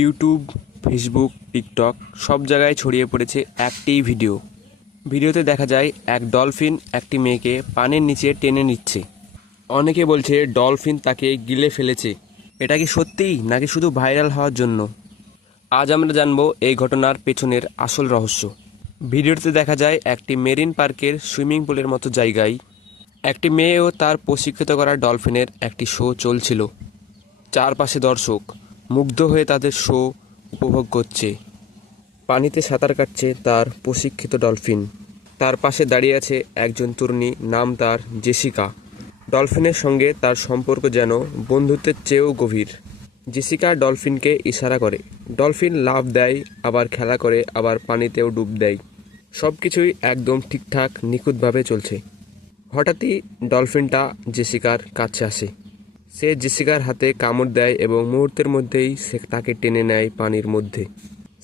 YouTube, Facebook, TikTok সব জায়গায় ছড়িয়ে পড়েছে একটি ভিডিওতে দেখা যায় এক ডলফিন একটি মেয়েকে পানির নিচে টেনে নিচ্ছে। অনেকে বলছে ডলফিন তাকে গিলে ফেলেছে। এটা কি সত্যিই নাকি শুধু ভাইরাল হওয়ার জন্য? আজ আমরা জানবো এই ঘটনার পেছনের আসল রহস্য। ভিডিওতে দেখা যায় একটি মেরিন পার্কের সুইমিং পুলের মতো জায়গায় একটি মেয়ে ও তার প্রশিক্ষিত করা ডলফিনের একটি শো চলছিল। চারপাশে দর্শক মুগ্ধ হয়ে তাদের শো উপভোগ করছে। পানিতে সাঁতার কাটছে তার প্রশিক্ষিত ডলফিন। তার পাশে দাঁড়িয়ে আছে একজন তরুণী, নাম তার জেসিকা। ডলফিনের সঙ্গে তার সম্পর্ক যেন বন্ধুত্বের চেয়েও গভীর। জেসিকা ডলফিনকে ইশারা করে, ডলফিন লাফ দেয়, আবার খেলা করে, আবার পানিতেও ডুব দেয়। সব কিছুই একদম ঠিকঠাক নিখুঁতভাবে চলছে। হঠাৎই ডলফিনটা জেসিকার কাছে আসে। সে জেসিকার হাতে কামড় দেয় এবং মুহূর্তের মধ্যেই সে তাকে টেনে নেয় পানির মধ্যে।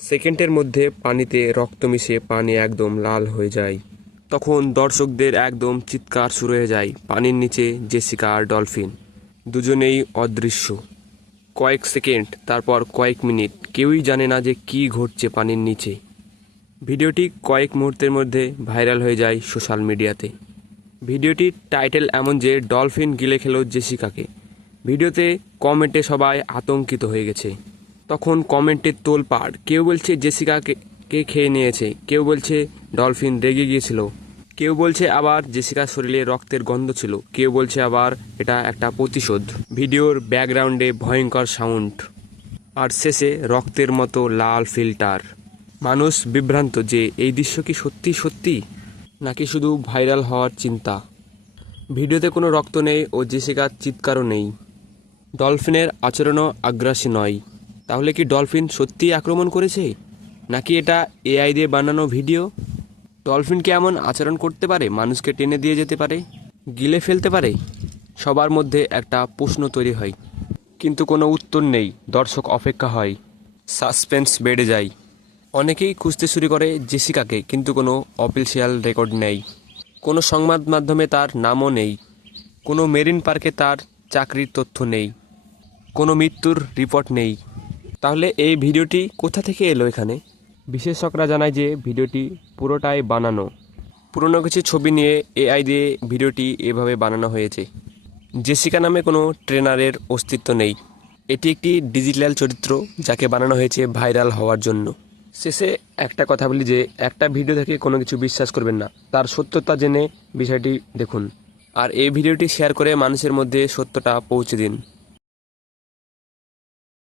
সেকেন্ডের মধ্যে পানিতে রক্ত মিশে পানি একদম লাল হয়ে যায়। তখন দর্শকদের একদম চিৎকার শুরু হয়ে যায়। পানির নিচে জেসিকা আর ডলফিন দুজনেই অদৃশ্য। কয়েক সেকেন্ড, তারপর কয়েক মিনিট, কেউই জানে না যে কী ঘটছে পানির নিচে। ভিডিওটি কয়েক মুহূর্তের মধ্যে ভাইরাল হয়ে যায় সোশ্যাল মিডিয়াতে। ভিডিওটির টাইটেল এমন যে ডলফিন গিলে খেল জেসিকাকে। ভিডিওতে কমেন্টে সবাই আতঙ্কিত হয়ে গেছে। তখন কমেন্টে তোলপাড়। কেউ বলছে জেসিকাকে খেয়ে নিয়েছে, কেউ বলছে ডলফিন রেগে গিয়েছিল, কেউ বলছে আবার জেসিকার শরীরে রক্তের গন্ধ ছিল, কেউ বলছে আবার এটা একটা প্রতিশোধ। ভিডিওর ব্যাকগ্রাউন্ডে ভয়ঙ্কর সাউন্ড, আর শেষে রক্তের মতো লাল ফিল্টার। মানুষ বিভ্রান্ত যে এই দৃশ্য কি সত্যি সত্যি নাকি শুধু ভাইরাল হওয়ার চিন্তা। ভিডিওতে কোনো রক্ত নেই ও জেসিকার চিৎকারও নেই। ডলফিনের আচরণও আগ্রাসী নয়। তাহলে কি ডলফিন সত্যিই আক্রমণ করেছে, নাকি এটা এআই দিয়ে বানানো ভিডিও? ডলফিন কি এমন আচরণ করতে পারে? মানুষকে টেনে দিয়ে যেতে পারে, গিলে ফেলতে পারে? সবার মধ্যে একটা প্রশ্ন তৈরি হয়, কিন্তু কোনো উত্তর নেই। দর্শক অপেক্ষা হয়, সাসপেন্স বেড়ে যায়। অনেকেই খুঁজতে শুরু করে জেসিকাকে, কিন্তু কোনো অফিসিয়াল রেকর্ড নেই, কোনো সংবাদ মাধ্যমে তার নামও নেই, কোনো মেরিন পার্কে তার চাকরির তথ্য নেই, কোনো মৃত্যুর রিপোর্ট নেই। তাহলে এই ভিডিওটি কোথা থেকে এলো এখানে? বিশেষজ্ঞরা জানায় যে ভিডিওটি পুরোটাই বানানো। পুরনো কিছু ছবি নিয়ে এআই দিয়ে ভিডিওটি এভাবে বানানো হয়েছে। জেসিকা নামে কোনো ট্রেনারের অস্তিত্ব নেই। এটি একটি ডিজিটাল চরিত্র যাকে বানানো হয়েছে ভাইরাল হওয়ার জন্য। শেষে একটা কথা বলি যে একটা ভিডিও থেকে কোনো কিছু বিশ্বাস করবেন না, তার সত্যতা জেনে বিষয়টি দেখুন। আর এই ভিডিওটি শেয়ার করে মানুষের মধ্যে সত্যটা পৌঁছে দিন।